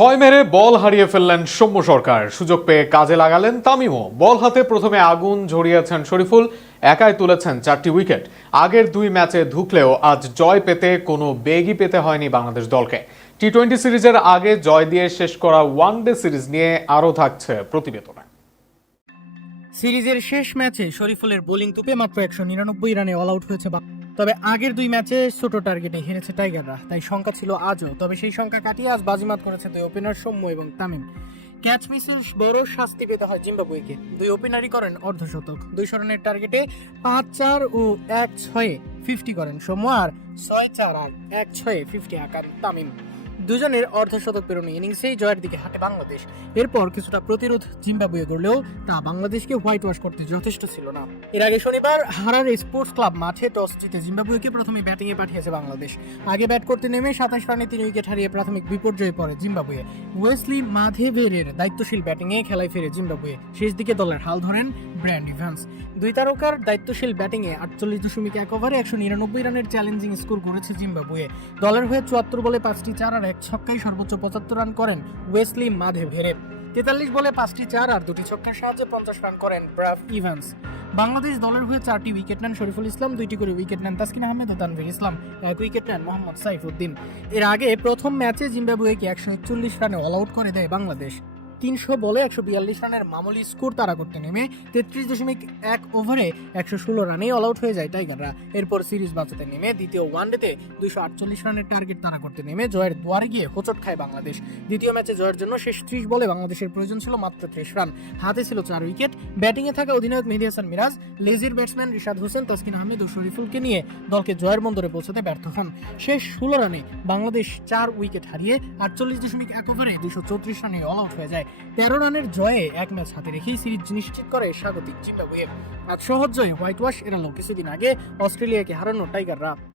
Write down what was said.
ছয় মেরে বল হারিয়ে ফেললেন সৌম্য সরকার। সুযোগ পেয়ে কাজে লাগালেন তামিমও। বল হাতে প্রথমে আগুন ঝরিয়েছেন শরীফুল, একাই তুলেছেন 4টি উইকেট। আগের দুই ম্যাচে ধুকলেও আজ জয় পেতে কোনো বেগই পেতে হয়নি বাংলাদেশ দলকে। টি-20 সিরিজের আগে জয় দিয়ে শেষ করা ওয়ানডে সিরিজ নিয়ে আরও থাকছে প্রতিবেদনে। সিরিজের শেষ ম্যাচে শরীফুলের বোলিং তুপে মাত্র 199 রানে অল আউট হয়েছে। তবে আগের দুই ম্যাচে ছোট টার্গেটে হেরেছে টাইগাররা, তাই সংখ্যা ছিল আজও। তবে সেই সংখ্যা কাটিয়ে আজ বাজিমাত করেছে দুই ওপেনার সৌম্য এবং তামিম। ক্যাচ মিসের বড় শাস্তি পেতে হয় জিম্বাবুয়েকে। দুই ওপেনারই করেন অর্ধশতক। 200 রানের টার্গেটে 5-4 ও 1-6 50 করেন সৌম্য, আর 6-4 আর 1-6 50 হাঁকান তামিম। দুজনের অর্ধশতক পেরোনো ইনিংসেই জয়ের দিকে হাঁটে বাংলাদেশ। এরপর কিছুটা প্রতিরোধ জিম্বাবুয়ে গড়লেও তা বাংলাদেশকে হোয়াইট ওয়াশ করতে যথেষ্ট ছিল না। এর আগে শনিবার হারারে স্পোর্টস ক্লাব মাঠে টস জিতে জিম্বাবুয়েকে প্রথমে ব্যাটিংয়ে পাঠিয়েছে বাংলাদেশ। আগে ব্যাট করতে নেমে 27 রানে 3 উইকেট হারিয়ে প্রাথমিক বিপর্যয়ে পড়ে জিম্বাবুয়ে। ওয়েসলি মাধেভেরের দায়িত্বশীল ব্যাটিংয়ে খেলায় ফিরে জিম্বাবুয়ে। শেষ দিকে দলের হাল ধরেন ব্র্যান্ড ইভান্স। দুই তারকার দায়িত্বশীল ব্যাটিংয়ে 48.1 ওভারে 199 রানের চ্যালেঞ্জিং স্কোর করেছে জিম্বাবুয়ে। দলের হয়ে 74 বলে 5টি 4 আর 1 ছক্কায় সর্বোচ্চ 75 রান করেন ওয়েসলি মাধেভেরে। 43 বলে 5টি 4 আর 2টি ছক্কার সাহায্যে 50 রান করেন ব্রাভ ইভান্স। বাংলাদেশ দলের হয়ে 4টি উইকেট নেন শরীফুল ইসলাম, 2টি করে উইকেট নেন তাসকিন আহমেদ ও তানভীর ইসলাম, 1 উইকেট নেন মোহাম্মদ সাইফুদ্দিন। এর আগে প্রথম ম্যাচে জিম্বাবুয়েকে 141 রানে অল আউট করে দেয় বাংলাদেশ। 300 বলে 142 রানের মামুলি স্কোর তাড়া করতে নেমে 33.1 ওভারে 116 রানেই অল আউট হয়ে যায় টাইগাররা। এরপর সিরিজ বাঁচাতে নেমে দ্বিতীয় ওয়ানডেতে 248 রানের টার্গেট তাড়া করতে নেমে জয়ের দুয়ারে গিয়ে হোঁচট খায় বাংলাদেশ। দ্বিতীয় ম্যাচে জয়ের জন্য শেষ 30 বলে বাংলাদেশের প্রয়োজন ছিল মাত্র 30 রান। হাতে ছিল 4 উইকেট। ব্যাটিংয়ে থাকা অধিনায়ক মেহেদী হাসান মিরাজ, লেজির ব্যাটসম্যান রিশাদ হোসেন, তাসকিন আহমেদ ও শরীফুলকে নিয়ে দলকে জয়ের বন্দরে পৌঁছাতে ব্যর্থ হন। শেষ 16 রানে বাংলাদেশ 4 উইকেট হারিয়ে 48.1 ওভারে 234 রানে অল আউট হয়ে যায়। 13 রানের জয়ে এক ম্যাচ হাতে রেখেই সিরিজ নিশ্চিত করে স্বাগতিক জিম্বাবুয়ে। আজ সহজ জয়ে হোয়াইট ওয়াশ এড়ালো কিছুদিন আগে অস্ট্রেলিয়াকে হারানো টাইগাররা।